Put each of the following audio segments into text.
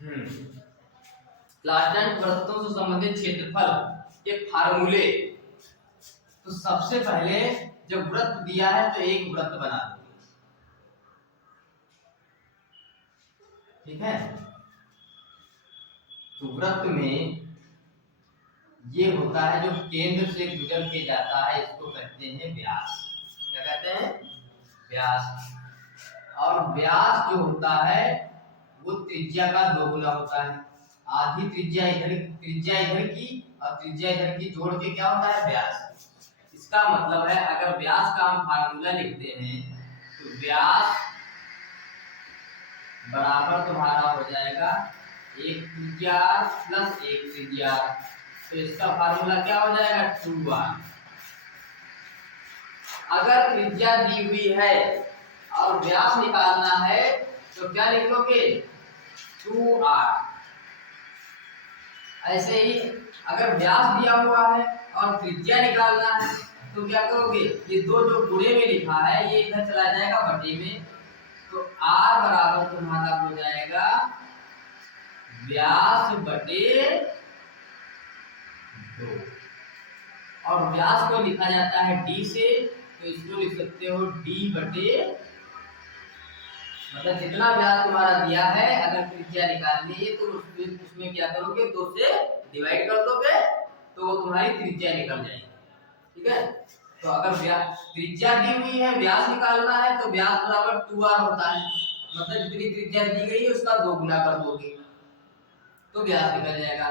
प्लास्टेंट वृत्तों से संबंधित क्षेत्रफल के फार्मूले। तो सबसे पहले जब वृत्त दिया है तो एक वृत्त बना दो, ठीक है। तो वृत्त में ये होता है जो केंद्र से गुजर के जाता है, इसको कहते हैं व्यास। क्या कहते हैं? व्यास। और व्यास जो होता है वो त्रिज्या का दोगुना होता है। आधी त्रिज्या इधर की और त्रिज्या इधर की जोड़ के क्या होता है? व्यास। इसका मतलब है अगर व्यास का हम फार्मूला लिखते हैं तो व्यास बराबर तुम्हारा हो जाएगा एक त्रिज्या प्लस एक त्रिज्या। तो इसका फार्मूला क्या हो जाएगा? 2r। अगर त्रिज्या दी हुई है और व्यास निकालना है तो क्या लिख लोगे? 2r। ऐसे ही अगर व्यास दिया हुआ है और त्रिज्या निकालना है तो क्या करोगे? ये दो जो गुणे में लिखा है ये इधर चला जाएगा बटे में, तो r बराबर तुम्हारा हो जाएगा व्यास बटे 2। और व्यास को लिखा जाता है d से, तो इसको लिख सकते हो d बटे, मतलब जितना व्यास तुम्हारा दिया है अगर त्रिज्या निकालनी है तो उसमें क्या करोगे? 2 से डिवाइड कर दोगे तो वो तुम्हारी त्रिज्या निकल जाएगी, ठीक है। तो अगर त्रिज्या दी हुई है, व्यास निकालना है तो व्यास बराबर 2r होता है, मतलब जितनी त्रिज्या दी गई है उसका 2 गुना कर दोगे तो व्यास निकल जाएगा।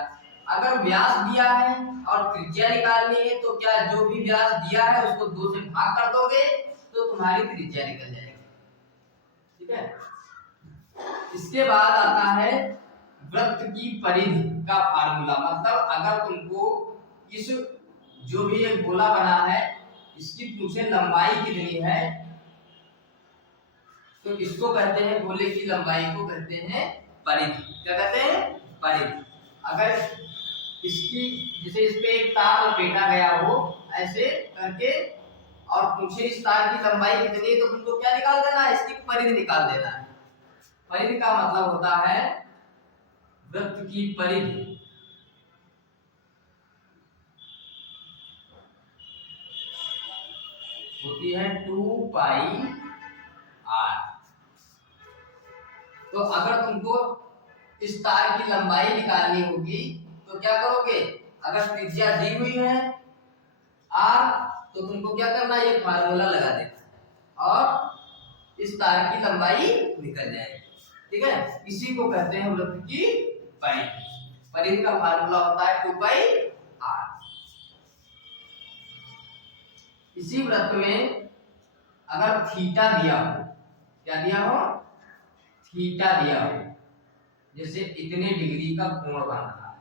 अगर व्यास दिया है और त्रिज्या निकालनी है तो क्या जो भी व्यास दिया है उसको 2 से भाग कर दोगे तो तुम्हारी त्रिज्या निकल जाएगी, ठीक है। इसके बाद आता है वृत्त की परिधि का फार्मूला। मतलब अगर तुमको इस जो भी एक गोला बना है इसकी तुमसे लंबाई कितनी है तो इसको कहते हैं, गोले की लंबाई को कहते हैं परिधि। क्या कहते हैं? परिधि। अगर इसकी जैसे इस पे एक तार लपेटा गया हो ऐसे करके और पूछे इस तार की लंबाई कितनी है तो तुमको क्या निकाल देना है? इसकी परिधि निकाल देना है। परिधि का मतलब होता है वृत्त की परिधि होती है 2πr। तो अगर तुमको इस तार की लंबाई निकालनी होगी तो क्या करोगे? अगर त्रिज्या दी हुई है r तो तुमको क्या करना है? ये फार्मूला लगा देना और इस तार की लंबाई निकल जाएगी, ठीक है। इसी को कहते हैं वृत्त की परिधि। परिधि का फार्मूला होता है 2πr। इसी वृत्त में अगर थीटा दिया हो, क्या दिया हो? थीटा दिया हो, जैसे इतने डिग्री का कोण बन रहा है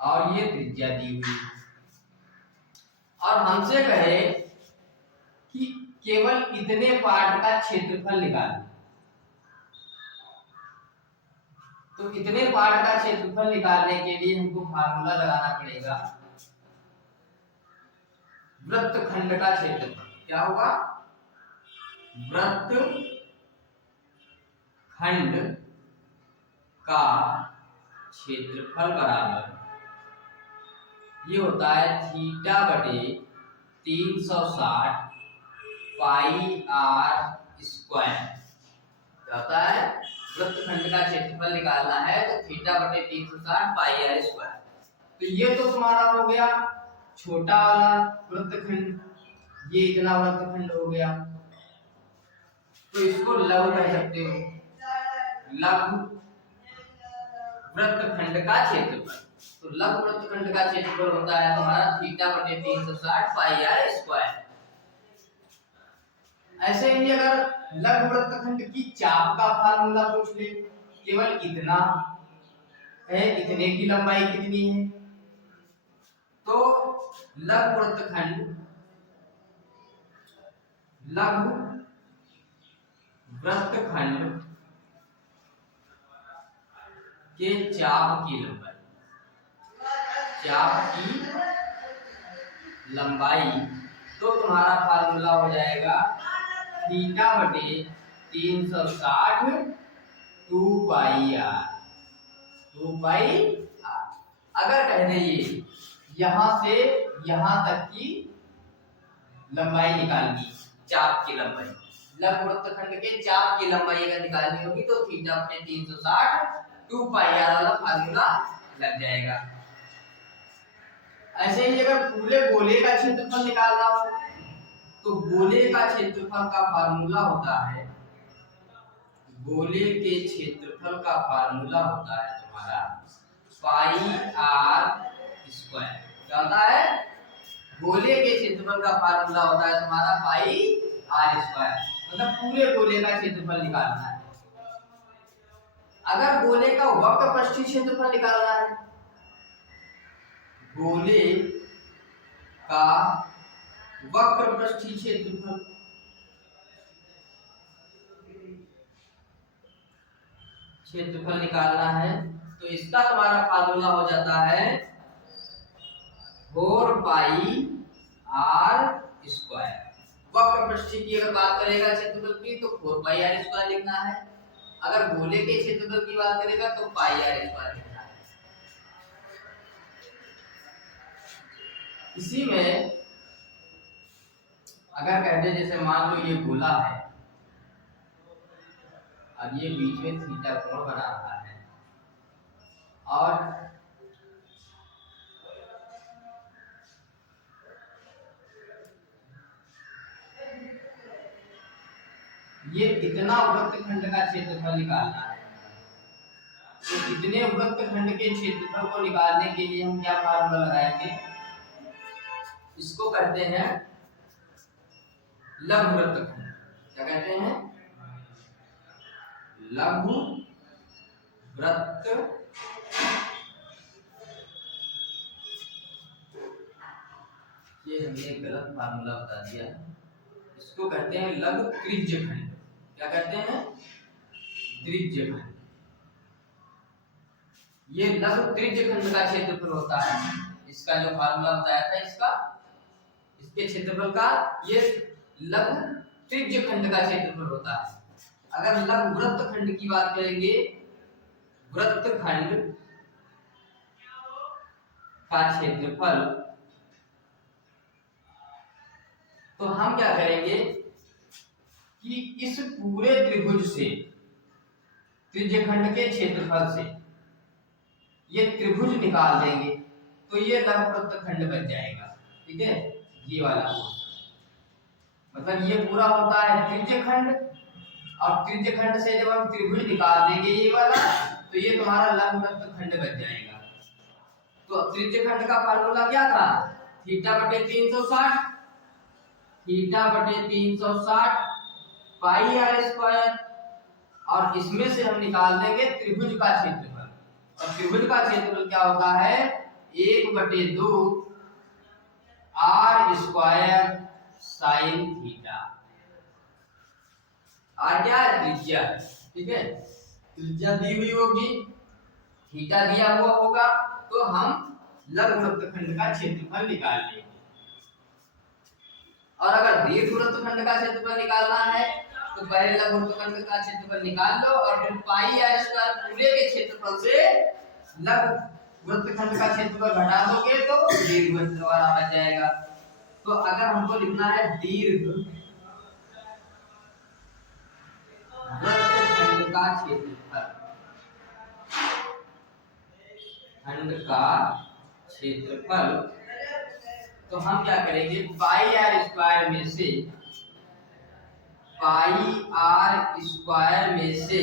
और ये त्रिज्या दी हुई है और हमसे कहे कि केवल इतने पार्ट का क्षेत्रफल निकालें, तो इतने पार्ट का क्षेत्रफल निकालने के लिए हमको फार्मूला लगाना पड़ेगा वृत्तखंड का क्षेत्रफल। क्या होगा? वृत्तखंड का क्षेत्रफल बराबर ये होता है थीटा बटे 360 पाई r स्क्वायर। क्या होता है? वृत्तखंड का क्षेत्रफल निकालना है तो थीटा बटे 360 पाई r स्क्वायर। तो ये तो तुम्हारा हो गया छोटा वाला वृत्तखंड, ये इतना वृत्तखंड हो गया, तो इसको लघु कह सकते हो, लघु वृत्तखंड का क्षेत्रफल। तो लघु वृत्तखंड का क्षेत्रफल होता है तुम्हारा थीटा बटे 360 पाई r स्क्वायर। ऐसे ही अगर लघु वृत्तखंड की चाप का फार्मूला पूछ ले, केवल इतना है, इतने की लंबाई कितनी है, तो लघु वृत्तखंड के चाप की लंबाई तो तुम्हारा फार्मूला हो जाएगा थीटा बटे 360 2πr। 2 पाई r। अगर कह दे ये यहां से यहां तक की लंबाई निकालनी, चाप की लंबाई, लघु वृत्तखंड के चाप की लंबाई अगर निकालनी होगी तो थीटा बटे 360 2 पाई r वाला फार्मूला लग जाएगा। ऐसे ही अगर पूरे गोले का क्षेत्रफल निकालना हो तो गोले का क्षेत्रफल का फार्मूला होता है, गोले के क्षेत्रफल का फार्मूला होता है तुम्हारा पाई r स्क्वायर। क्या होता है? गोले के क्षेत्रफल का फार्मूला होता है तुम्हारा पाई r स्क्वायर, मतलब पूरे गोले का क्षेत्रफल निकालना है। अगर गोले का वक्र पृष्ठीय क्षेत्रफल निकालना है, गोले का वक्र पृष्ठीय क्षेत्रफल निकालना है तो इसका तुम्हारा फार्मूला हो जाता है 4 पाई r स्क्वायर। वक्र पृष्ठीय की अगर बात करेगा क्षेत्रफल की तो 4 पाई r स्क्वायर लिखना है, अगर गोले के क्षेत्रफल की बात करेगा तो पाई r स्क्वायर लिखना है। इसी में अगर कहते जैसे मान लो ये गोला है और ये बीच में थीटा कोण बना रहा है और ये इतना वृत्तखंड का क्षेत्रफल निकालना है, तो इतने वृत्तखंड के क्षेत्रफल को निकालने के लिए हम क्या फार्मूला लगाएंगे? इसको कहते हैं लघु वृत्तखंड। क्या कहते हैं? लघु वृत्त। ये हमने गलत फार्मूला बता दिया, इसको कहते हैं लघु त्रिज्यखंड। क्या कहते हैं? त्रिज्यखंड। ये लघु त्रिज्यखंड का क्षेत्रफल होता है, इसका जो फार्मूला बताया था इसका, इसके क्षेत्रफल का, ये लघु त्रिज्यखंड का क्षेत्रफल होता है। अगर लघु वृत्तखंड की बात करेंगे, वृत्तखंड का क्षेत्रफल, तो हम क्या करेंगे कि इस पूरे त्रिभुज से, त्रिज्यखंड के क्षेत्रफल से ये त्रिभुज निकाल देंगे तो ये लघु वृत्तखंड बन जाएगा। ठीक है, ये वाला मतलब ये पूरा होता है त्रिज्यखंड, और त्रिज्यखंड से जब हम त्रिभुज निकाल देंगे ये वाला तो ये तुम्हारा लघु वृत्तखंड बन जाएगा। तो त्रिज्यखंड का फार्मूला क्या था? थीटा बटे 360, थीटा बटे 360 पाई r स्क्वायर, और इसमें से हम निकाल देंगे त्रिभुज का क्षेत्रफल, और त्रिभुज का क्षेत्रफल क्या होता है? 1/2 r square sine theta. r क्या है? त्रिज्या। ठीक है, त्रिज्या दी हुई होगी, थीटा दिया हुआ होगा, तो हम लघु वृत्तखंड का क्षेत्रफल निकाल लेंगे। और अगर दीर्घ वृत्तखंड का क्षेत्रफल निकालना है तो पहले लघु वृत्तखंड का क्षेत्रफल निकाल लो और फिर पाई r स्क्वायर पूरे के क्षेत्रफल से लघु वृत्तखंड का क्षेत्रफल घटा दोगे तो दीर्घ वृत्त वाला आ जाएगा। तो अगर हमको लिखना है दीर्घ वृत्तखंड का क्षेत्रफल, खंड का क्षेत्रफल, तो हम क्या करेंगे? पाई r स्क्वायर में से, पाई r स्क्वायर में से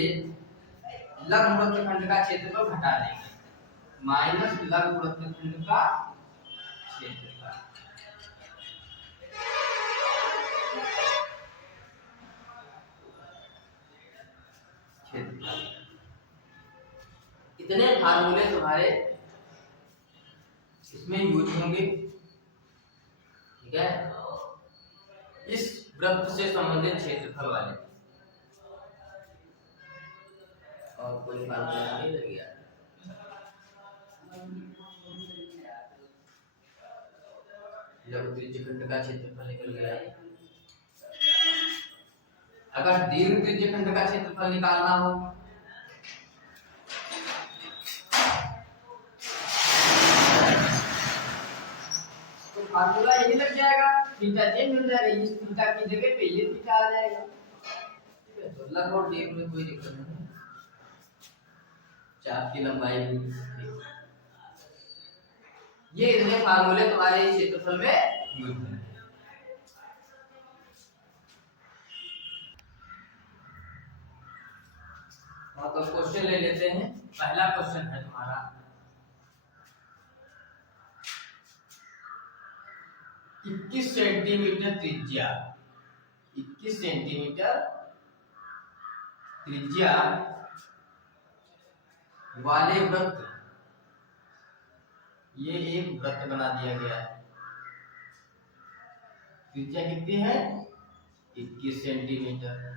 लघु वृत्तखंड का क्षेत्रफल घटा देंगे, माइनस लघु वृत्तखंड का क्षेत्रफल। इतने फार्मूले तुम्हारे इसमें यूज होंगे। ठीक है, इस वृत्त से संबंधित क्षेत्रफल वाले। और कोई फार्मूला नहीं लग गया? लघु त्रिज्यखंड का क्षेत्रफल निकल गया। अगर दीर्घ त्रिज्यखंड का क्षेत्रफल निकालना हो फार्मूला यही लग जाएगा, थीटा चेंज हो जाएगा, इस थीटा की जगह पे ये थीटा आ जाएगा। ठीक है, तो लगभग डेट में कोई दिक्कत नहीं। चाप की लंबाई भी ये इतने फार्मूले तुम्हारे क्षेत्रफल में यूज हैं। तो क्वेश्चन ले लेते हैं। पहला क्वेश्चन है तुम्हारा, 21 सेंटीमीटर त्रिज्या, 21 सेंटीमीटर त्रिज्या वाले वृत्त, ये एक वृत्त बना दिया गया है। त्रिज्या कितनी है? 21 सेंटीमीटर।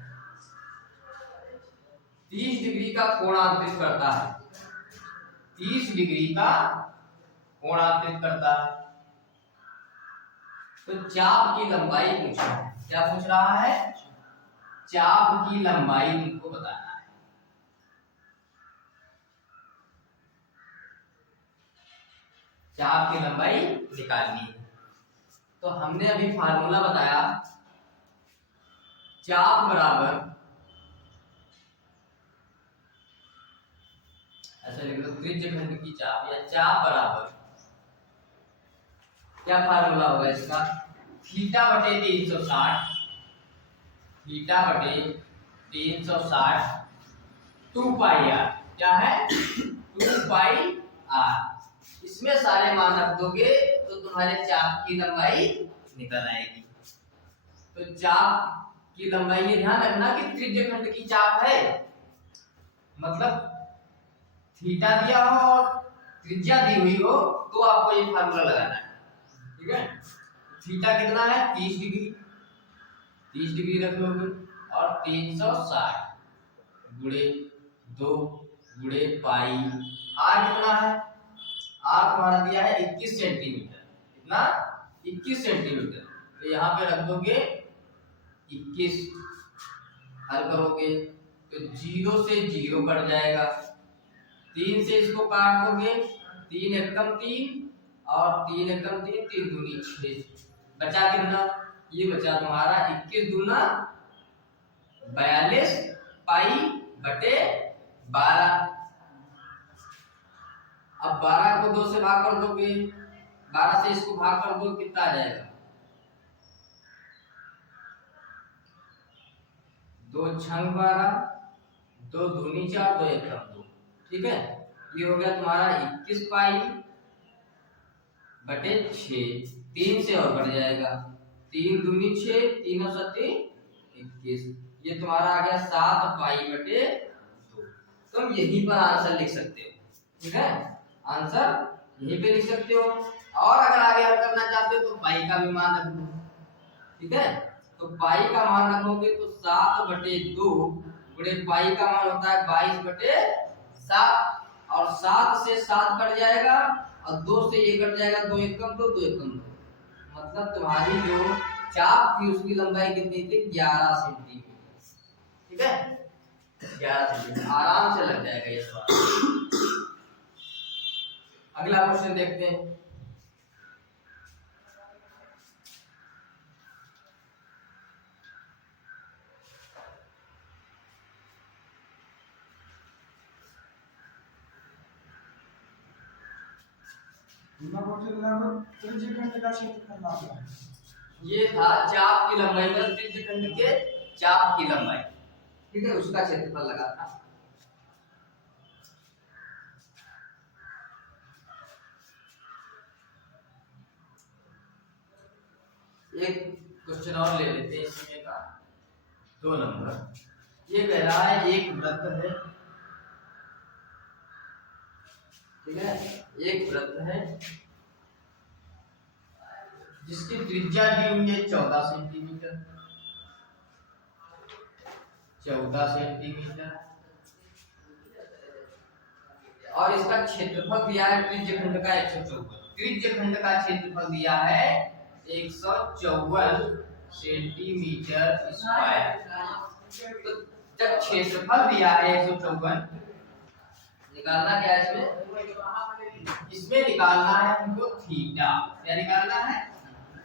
30 डिग्री का कोणांतरित करता है, 30 डिग्री का कोणांतरित करता है। तो चाप की लंबाई पूछ रहा है। क्या पूछ रहा है? चाप की लंबाई तुमको बताना है। चाप की लंबाई निकालनी है। तो हमने अभी फार्मूला बताया, चाप बराबर, ऐसा लिख लो, त्रिज्यखंड की चाप या चाप बराबर, क्या फार्मूला होगा इसका? थीटा बटे 360, थीटा बटे 360 2 पाई आर। क्या है? 2 पाई आर। इसमें सारे मान रख दोगे तो तुम्हारे चाप की लंबाई निकल आएगी। तो चाप की लंबाई, ये ध्यान रखना कि त्रिज्यखंड की चाप है, मतलब थीटा दिया हो और त्रिज्या दी हुई हो तो आपको ये फार्मूला लगाना है। ठीक है, थीटा कितना है? 30 डिग्री, 30 डिग्री रख लोगे और 360 गुणे 2 गुणे पाई। आर कितना है? आर तुम्हारा दिया है 21 सेंटीमीटर। कितना? 21 सेंटीमीटर। तो यहाँ पे रख दोगे 21, हल करोगे तो 0 से 0 कट जाएगा, 3 से इसको काट दोगे, 3 एकम 3 और 3 एकम 3, 3 दूनी 6, बचा कितना? ये बचा तुम्हारा 21 दूना 42 पाई बटे 12। अब 12 को 2 से भाग कर दोगे, 12 से इसको भाग कर दो, कितना आ जाएगा? 2 छंग 12, 2 दूनी 4, 2 एकम 2। ठीक है, ये हो गया तुम्हारा 21 पाई बटे 6, 3 से और बढ़ जाएगा, 3 दूनी 6, 3 और 7 21। ये तुम्हारा आ गया 7 पाई बटे 2। तुम यहीं पर आंसर लिख सकते हो। ठीक है, आंसर यहीं पे लिख सकते हो। और अगर आगे हल करना चाहते हो तो पाई का भी मान रख दो। ठीक है, तो पाई का मान रखोगे तो 7 बटे 2 गुणे पाई का मान होता है 22 बटे 7, और 7 से 7 कट जाएगा और 2 से ये कट जाएगा, 2 एकम 2, 2 एकम 2। मतलब तुम्हारी जो चाप थी उसकी लंबाई कितनी थी? 11 सेंटीमीटर। ठीक है, 11 सेंटीमीटर आराम से लग जाएगा ये सवाल। अगला क्वेश्चन देखते हैं। ये था चाप की लंबाई का, त्रिज्यखंड के चाप की लंबाई। ठीक है, उसका क्षेत्रफल लगा था। एक क्वेश्चन और ले लेते हैं इसमें का, 2 नंबर। ये कह रहा है एक वृत्त है। ठीक है, एक वृत्त है जिसकी त्रिज्या दी हुई है 14 सेंटीमीटर, 14 सेंटीमीटर, और इसका क्षेत्रफल दिया है त्रिज्यखंड का 154। त्रिज्यखंड का क्षेत्रफल दिया है 154 सेंटीमीटर स्क्वायर। तो जब क्षेत्रफल दिया है 154, निकालना क्या है इसमें? इसमें निकालना है हमको थीटा। क्या निकालना है?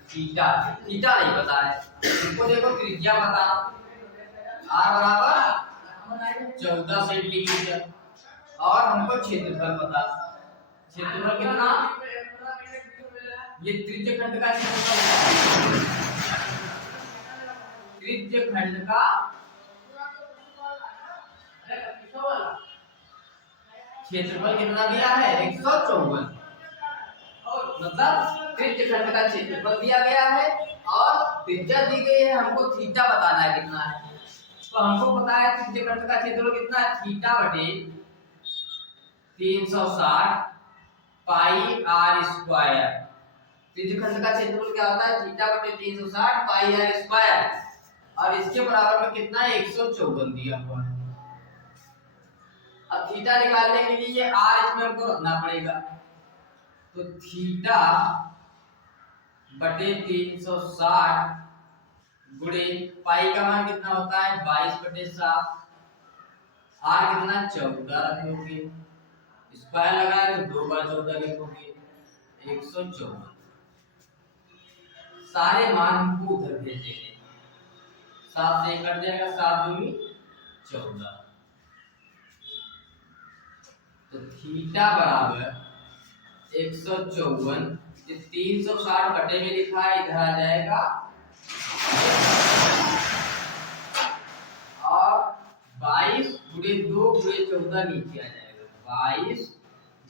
थीटा, थीटा नहीं पता है हमको। देखो त्रिज्या पता, r बराबर 14 सेंटीमीटर, और हमको क्षेत्रफल पता। क्षेत्रफल कितना, ये त्रिज्यखंड का क्षेत्रफल, त्रिज्यखंड का क्षेत्रफल कितना दिया है 154, मतलब त्रिज्यखंड का क्षेत्रफल दिया गया है और त्रिज्या दी गई है, हमको थीटा बताना है कितना है। तो हमको पता है त्रिज्यखंड का क्षेत्रफल कितना है, थीटा बटे 360 पाई आर स्क्वायर। त्रिज्यखंड का क्षेत्रफल क्या होता है, थीटा बटे 360 पाई आर स्क्वायर, और इसके बराबर में कितना है 154 दिया हुआ है। अब थीटा निकालने के लिए आर इसमें हमको रखना पड़ेगा, तो थीटा बटे 360 गुणे पाई का मान कितना होता है 22/7, आर कितना 14 रखोगे, स्क्वायर लगाए तो 2 बार 14 लिखोगे 114। सारे मान को उधर भेज देंगे, 7 से कट जाएगा, 7 दूनी 14। तो थीटा बराबर 154, 360 बटे में लिखा है, इधर आ जाएगा, और 22 गुणे 2 गुणे 14 नीचे आ जाएगा, 22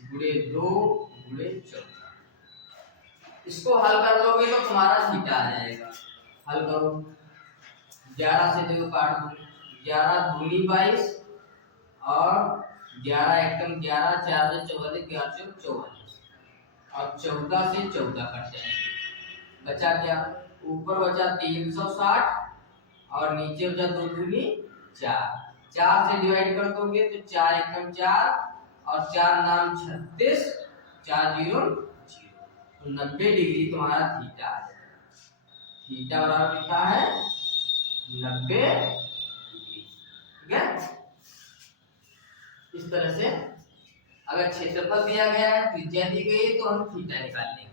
गुणे 2 गुणे 14। इसको हल कर लोगे तो तुम्हारा थीटा आ जाएगा। हल करो, 11 से देखो काट दो, 11 दूनी 22 और 11 एकम 11, 4 से 44, 11 से 44, और 14 से 14 कट जाएंगे, बचा क्या, ऊपर बचा 360 और नीचे बचा 2 दूनी 4, 4 से डिवाइड कर दोगे तो 4 एकम 4 और 4 नाम 36, 4 0 0, तो 90 डिग्री तुम्हारा थीटा आ जाएगा। थीटा बराबर कितना है 90 डिग्री, ठीक है। इस तरह से अगर क्षेत्रफल दिया गया है, त्रिज्या दी गई है, तो हम थीटा निकाल लेंगे।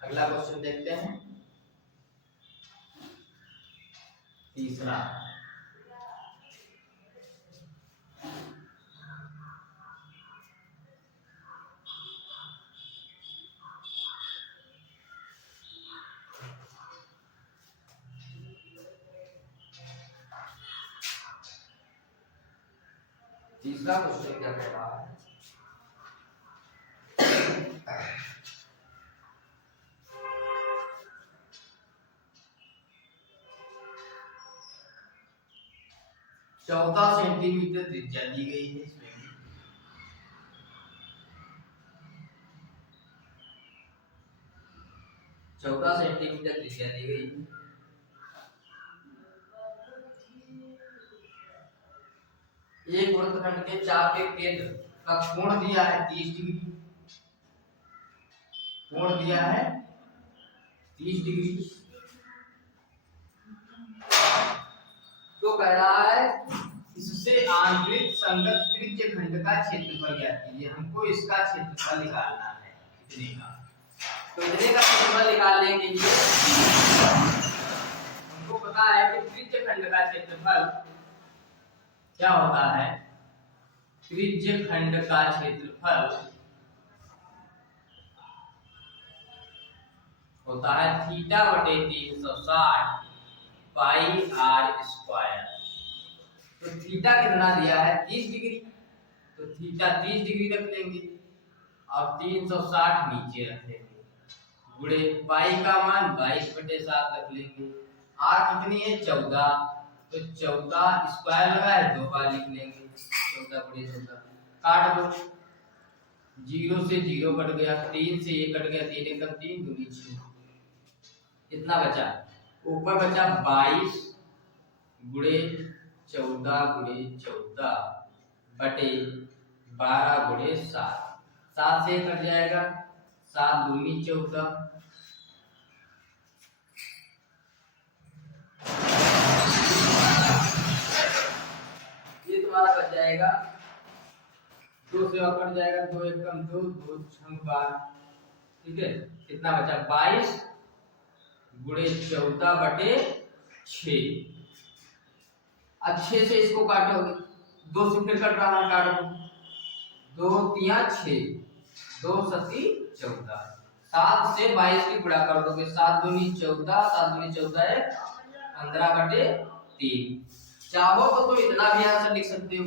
अगला क्वेश्चन देखते हैं, तीसरा। तीसरा क्वेश्चन क्या कह रहा है, चौदह सेंटीमीटर त्रिज्या दी गई है, इसमें 14 सेंटीमीटर त्रिज्या दी गई है। एक वृत्तखंड के चाप के केंद्र का कोण दिया है 30 डिग्री, कोण दिया है 30 डिग्री। तो कह रहा है इससे आंतरिक संगत त्रिज्यखंड का क्षेत्रफल ज्ञात कीजिए। हमको इसका क्षेत्रफल निकालना है इतने का। तो इतने का क्षेत्रफल निकालने के लिए हमको पता है कि त्रिज्यखंड का क्षेत्रफल क्या होता है, त्रिज्यखंड का क्षेत्रफल होता है थीटा बटे 360 पाई आर स्क्वायर। तो थीटा कितना दिया है 30 डिग्री, तो थीटा 30 डिग्री रख लेंगे और 360 नीचे रख लेंगे, गुणे पाई का मान 22/7 रख लेंगे। आर कितनी है 14, तो 14 स्क्वायर लगाए 2 बार लिख लेंगे, 14 गुणे 14, काट दो, 0 से 0 कट गया, 3 से 1 कट गया, 3 एकम 3 दूनी 6, कितना बचा, ऊपर बचा 22 गुणे 14 गुणे 14 बटे 12 गुणे 7, 7 से कट जाएगा, 7 दूनी 14, ये तुम्हारा बच जाएगा 2 से और कट जाएगा, 2 एकम 2, 2 छंग 12, ठीक है। कितना बचा 22 गुणे 14/6। अब 6 से इसको काटोगे, 2 से फिर कट रहा है, काट दो, 2 तिया 6, 2 सती 14, 7 से 22 की गुणा कर दोगे, 7 दूनी 14, 7 दूनी 14 है 15/3। चाहो तो इतना भी आंसर लिख सकते हो,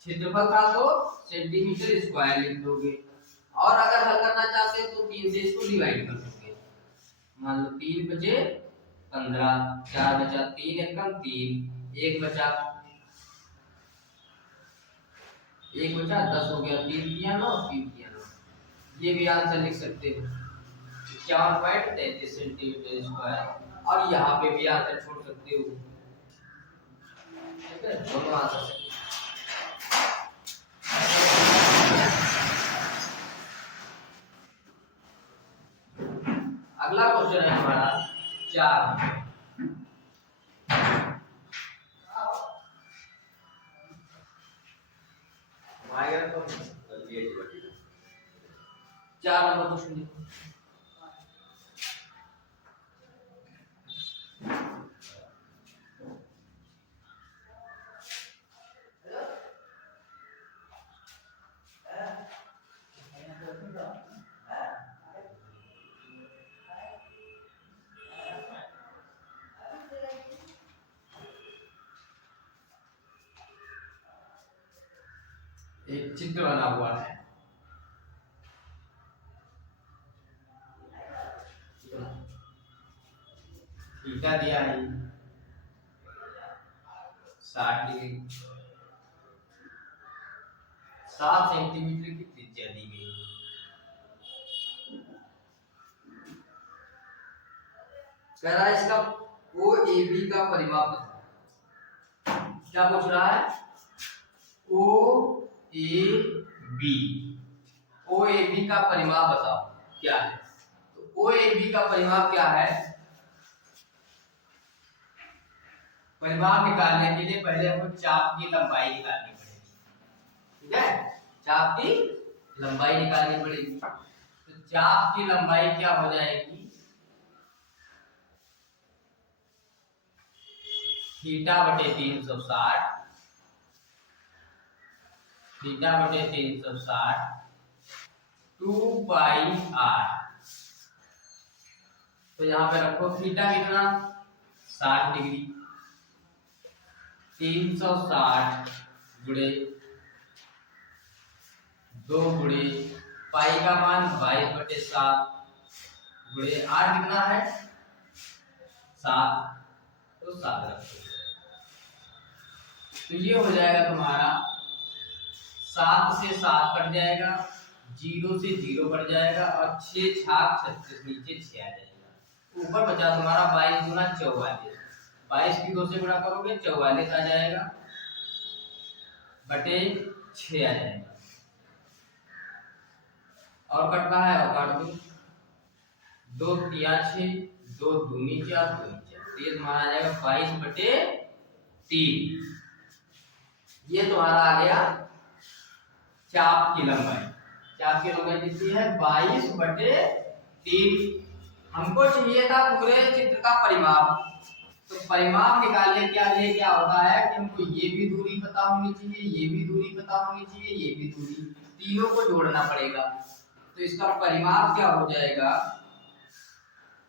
क्षेत्रफल था तो सेंटीमीटर स्क्वायर लिख दोगे, और अगर हल करना चाहते हो तो 3 से इसको डिवाइड कर दोगे। मान लो 3 बचे 15, 4 बचा 3 एकम 3, 1 बचा 10 हो गया, 3 तिया 9, 3 तिया 9। ये भी आंसर लिख सकते हो 51.33 सेंटीमीटर स्क्वायर, और यहाँ पे भी आंसर छोड़ सकते हो, ठीक है, दोनों आंसर सकते हो। अगला क्वेश्चन है हमारा 4। 4 नंबर क्वेश्चन देखो। एक चित्र बना हुआ है, थीटा दिया है 60 डिग्री, 7 सेंटीमीटर की त्रिज्या दी गई। कह रहा है इसका ओ ए बी का परिमाप बताओ। क्या पूछ रहा है? ओ ए बी का परिमाप बताओ क्या है। तो ओ ए बी का परिमाप क्या है? परिमाप निकालने के लिए पहले हमको चाप की लंबाई निकालनी पड़ेगी, ठीक है, चाप की लंबाई निकालनी पड़ेगी। तो चाप की लंबाई क्या हो जाएगी? थीटा बटे 360, थीटा बटे 360 2 पाई आर। तो यहाँ पे रखो थीटा कितना 60 डिग्री, 360 गुणे 2 गुणे पाई का मान 22/7 गुणे आर कितना है 7, तो 7 रखो। तो ये हो जाएगा तुम्हारा 7 से 7 कट जाएगा, 0 से 0 कट जाएगा, और 6 छाक 36, नीचे 6 आ जाएगा। ऊपर बचा तुम्हारा 22 गुना 44, 22 की 2 से गुणा करोगे 44 आ जाएगा बटे 6 आ जाएगा। और कटना है और काट दो, 2 तिया 6, 2 दूनी 4, 2 4, ये तुम्हारा आ जाएगा 22/3। ये तुम्हारा आ गया चाप की लंबाई। चाप की लंबाई कितनी है 22/3। हमको चाहिए था पूरे चित्र का परिमाप। तो परिमाप निकालने क्या लिए क्या होता है कि हमको ये भी दूरी पता होनी चाहिए, ये भी दूरी पता होनी चाहिए, ये भी दूरी, तीनों को जोड़ना पड़ेगा। तो इसका परिमाप क्या हो जाएगा?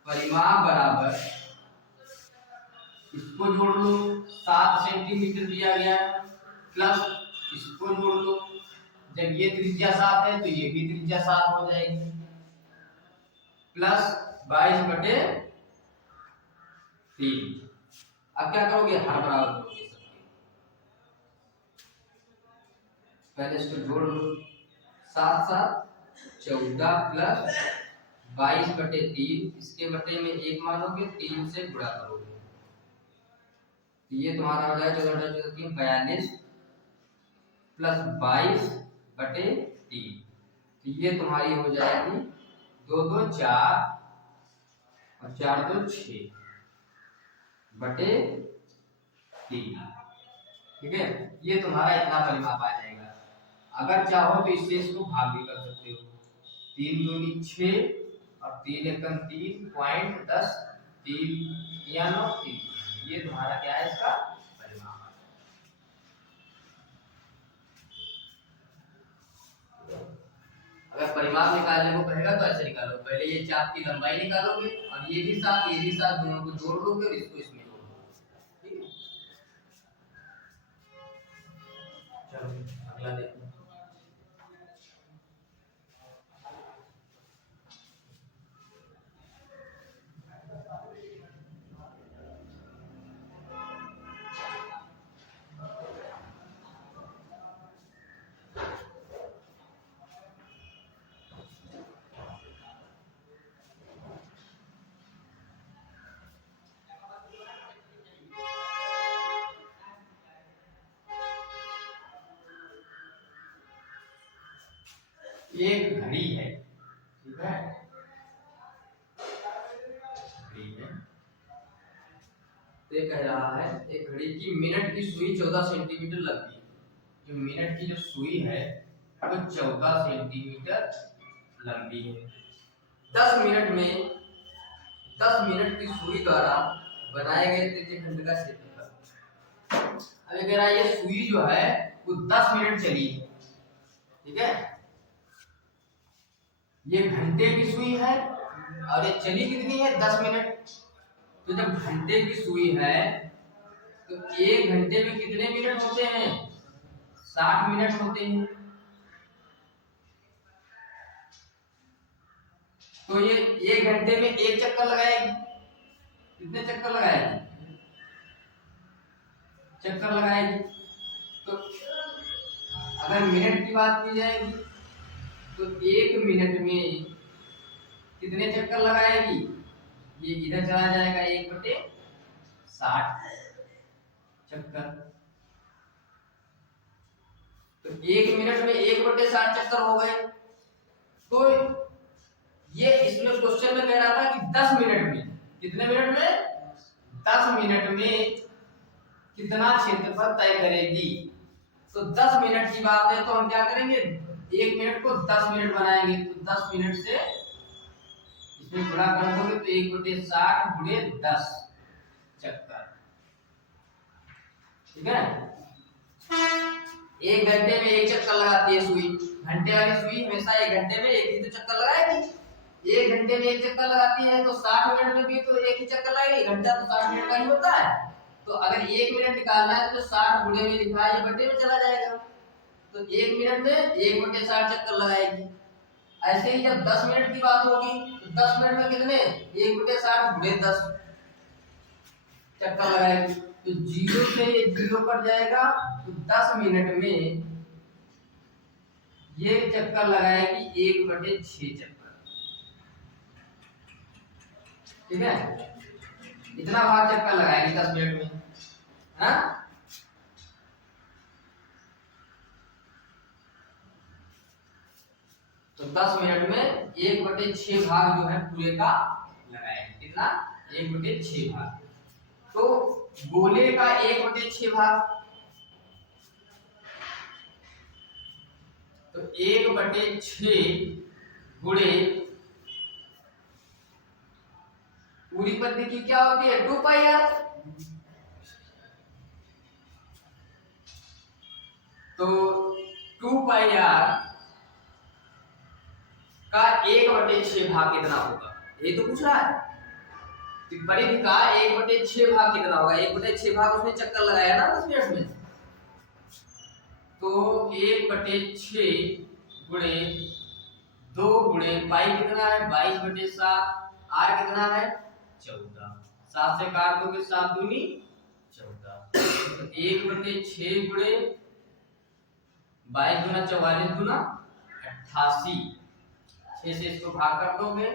परिमाप बराबर, इसको जोड़ लो 7 सेंटीमीटर दिया गया है, प्लस इसको जोड़ लो, जब ये त्रिज्या 7 है तो ये भी त्रिज्या 7 हो जाएगी, प्लस 22/3। अब क्या करोगे? हर बराबर करोगे सबके, पहले इसको जोड़ लो, 7 7 14 प्लस 22/3, इसके बटे में 1 मानोगे, 3 से गुणा करोगे, ये तुम्हारा हो जाएगा 42 प्लस 22/3। तो ये तुम्हारी हो जाएगी 2 2 4 और 4 2 6 बटे 3, ठीक है। ये तुम्हारा इतना परिमाप आ जाएगा। अगर चाहो तो इससे इसको भाग भी कर सकते हो, 3 दूनी 6 और 3 एकम 3.10, 3 या 9 3, ये तुम्हारा क्या है इसका परिमाप। अगर परिमाप निकालने को कहेगा तो ऐसे निकालो, पहले ये चाप की लंबाई निकालोगे और ये भी साथ दोनों को जोड़ लोगे और इसको इसमें जोड़ लोगे, ठीक है। चलो अगला देखो। एक घड़ी है, ठीक है, घड़ी है, तो ये कह रहा है एक घड़ी की मिनट की सुई 14 सेंटीमीटर लगती है, जो मिनट की जो सुई है वो 14 सेंटीमीटर लंबी है। 10 मिनट में 10 मिनट की सुई द्वारा बनाए गए त्रिज्य खंड का क्षेत्रफल। अब ये कह रहा है ये सुई जो है वो 10 मिनट चली है, ठीक है, ये घंटे की सुई है और ये चली कितनी है 10 मिनट। तो जब घंटे की सुई है तो 1 घंटे में कितने मिनट होते हैं, 60 मिनट होते हैं। तो ये 1 घंटे में 1 चक्कर लगाएगी, कितने चक्कर लगाएगी, चक्कर लगाएगी। तो अगर मिनट की बात की जाएगी तो 1 मिनट में कितने चक्कर लगाएगी, ये इधर चला जाएगा 1/60 चक्कर। तो 1 मिनट में 1/60 चक्कर हो गए। तो ये इसमें क्वेश्चन में कह रहा था कि 10 मिनट में, कितने मिनट में, 10 मिनट में कितना क्षेत्रफल तय करेगी। तो 10 मिनट की बात है तो हम क्या करेंगे, 1 मिनट को 10 मिनट बनाएंगे, तो 10 मिनट से इसमें गुणा कर दोगे तो 1/60 गुणे 10 चक्कर, ठीक है। 1 घंटे में 1 चक्कर लगाती है सुई, घंटे वाली सुई हमेशा 1 घंटे में 1 ही तो चक्कर लगाएगी। 1 घंटे में 1 चक्कर लगाती है तो 60 मिनट में भी तो 1 ही चक्कर लगाएगी, घंटा तो 60 मिनट का ही होता है। तो अगर 1 मिनट निकालना है तो 60 गुणे में लिखा है, ये बटे में चला जाएगा। तो 1 मिनट में 1/60 चक्कर लगाएगी। ऐसे ही जब 10 मिनट की बात होगी तो 10 मिनट में कितने, 1/60 गुणे 10 चक्कर लगाएगी। तो 0 से 0 कट जाएगा, तो 10 मिनट में ये चक्कर लगाएगी 1/6 चक्कर, ठीक है। इतना बार चक्कर लगाएगी 10 मिनट में, हाँ। तो 10 मिनट में 1/6 भाग जो है पूरे का लगाएंगे, कितना, 1/6 भाग। तो गोले का 1/6 भाग, तो 1/6 गुणे पूरी पद्धति की क्या होती है 2πr। तो 2πr का 1/6 भाग कितना होगा, ये तो पूछ रहा है। परिधि का 1/6 भाग कितना होगा, 1/6 भाग उसने चक्कर लगाया ना 10 मिनट में। तो 1/6 गुणे 2 गुणे पाई कितना है 22/7, आर कितना है 14, 7 से काट दोगे 7 दूनी 14। तो 1/6 गुणे 22 गुना 44 गुना 88, 6 से इसको भाग कर दोगे,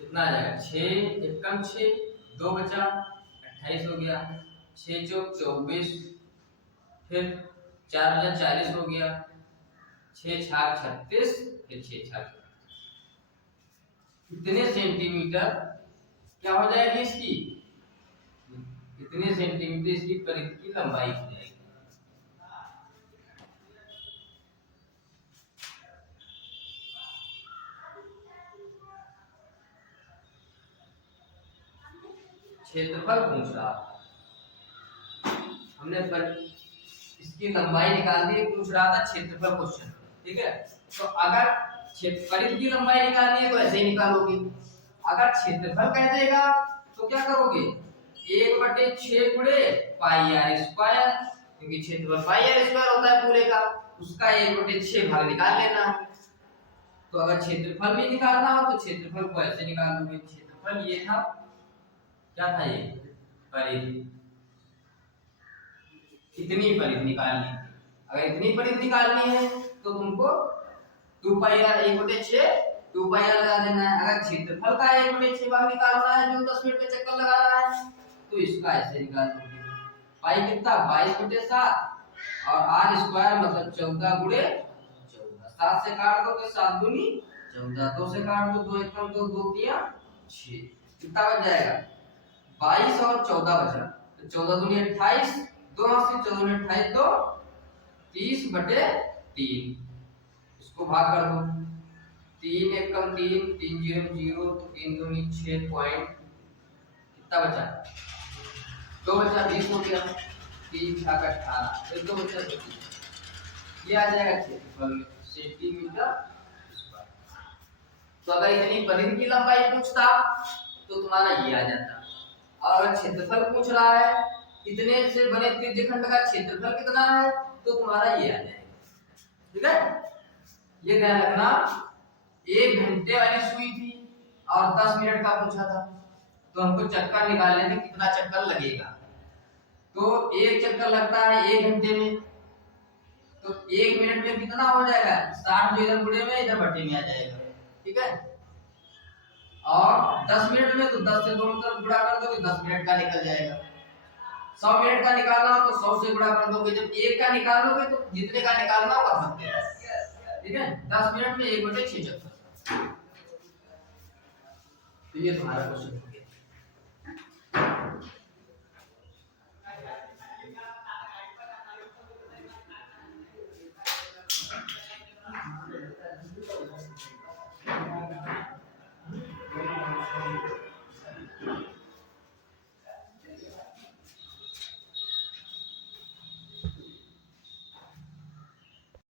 कितना आ जाएगा 6 एकम 6, 2 बचा 28 हो गया, 6 चौक 24, फिर 4 बजा 40 हो गया, 6 छाक 36, फिर 6 छाक कितने सेंटीमीटर क्या हो जाएगी इसकी, कितने सेंटीमीटर इसकी परिधि की लंबाई हो जाएगी। क्षेत्रफल पूछ रहा, हमने इसकी लंबाई निकाल दी, पूछ रहा था क्षेत्रफल क्वेश्चन। ठीक है, तो अगर परिधि की लंबाई निकालनी है तो ऐसे ही निकालोगे। अगर क्षेत्रफल कह देगा तो क्या करोगे, 1/6 गुणे पाई आर स्क्वायर, क्योंकि क्षेत्रफल पाई आर स्क्वायर होता है पूरे का, उसका 1/6 भाग निकाल लेना है। तो अगर क्षेत्रफल भी निकालना हो तो क्षेत्रफल को ऐसे निकाल लोगे। क्षेत्रफल ये था, क्या था ये, परिधि। कितनी परिधि निकालनी है, अगर इतनी परिधि निकालनी है तो तुमको 2 पाई आर 1/6 2 पाई आर लगा देना है। अगर क्षेत्रफल का 1/6 भाग निकालना है जो 10 मिनट में चक्कर लगा रहा है तो इसका ऐसे निकाल दोगे। पाई कितना, 22/7 और आर स्क्वायर मतलब 14 गुणे 14। 7 से काट दोगे 7 दूनी 14, 2 से काट दो 2 एकम 2, 2 तिया 6, कितना बच जाएगा, 22 और 14 बचा, तो 14 दूनी 28, 2 हाथ से 14 दूनी 28, 2 30/3, इसको भाग कर दो, 3 एकम 3, 3 0 0, 3 दूनी 6 पॉइंट, कितना बचा, 2 बचा, 20 हो गया, 3 छाक 18, फिर 2 बचा 25, ये आ जाएगा क्षेत्रफल सेंटीमीटर स्क्वायर। तो अगर इतनी परिधि की लंबाई पूछता तो तुम्हारा ये आ जाता, और अगर क्षेत्रफल पूछ रहा है इतने से बने त्रिज्यखंड का क्षेत्रफल कितना है तो तुम्हारा ये आ जाएगा। ठीक है, ये ध्यान रखना, 1 घंटे वाली सुई थी और 10 मिनट का पूछा था, तो हमको चक्कर निकालने में कितना चक्कर लगेगा, तो एक चक्कर लगता है 1 घंटे में, तो 1 मिनट में कितना हो जाएगा, 60 जो इधर गुणे में इधर बटे में आ जाएगा। ठीक है, और 10 मिनट में तो 10 से दोनों तरफ गुणा कर दोगे 10 मिनट का निकल जाएगा। 100 मिनट का निकालना हो तो 100 से गुणा कर दोगे, जब 1 का निकालोगे तो जितने का निकालना हो कर सकते हैं। ठीक है, 10 मिनट में 1/6 चक्कर। तो ये तुम्हारा क्वेश्चन हो गया।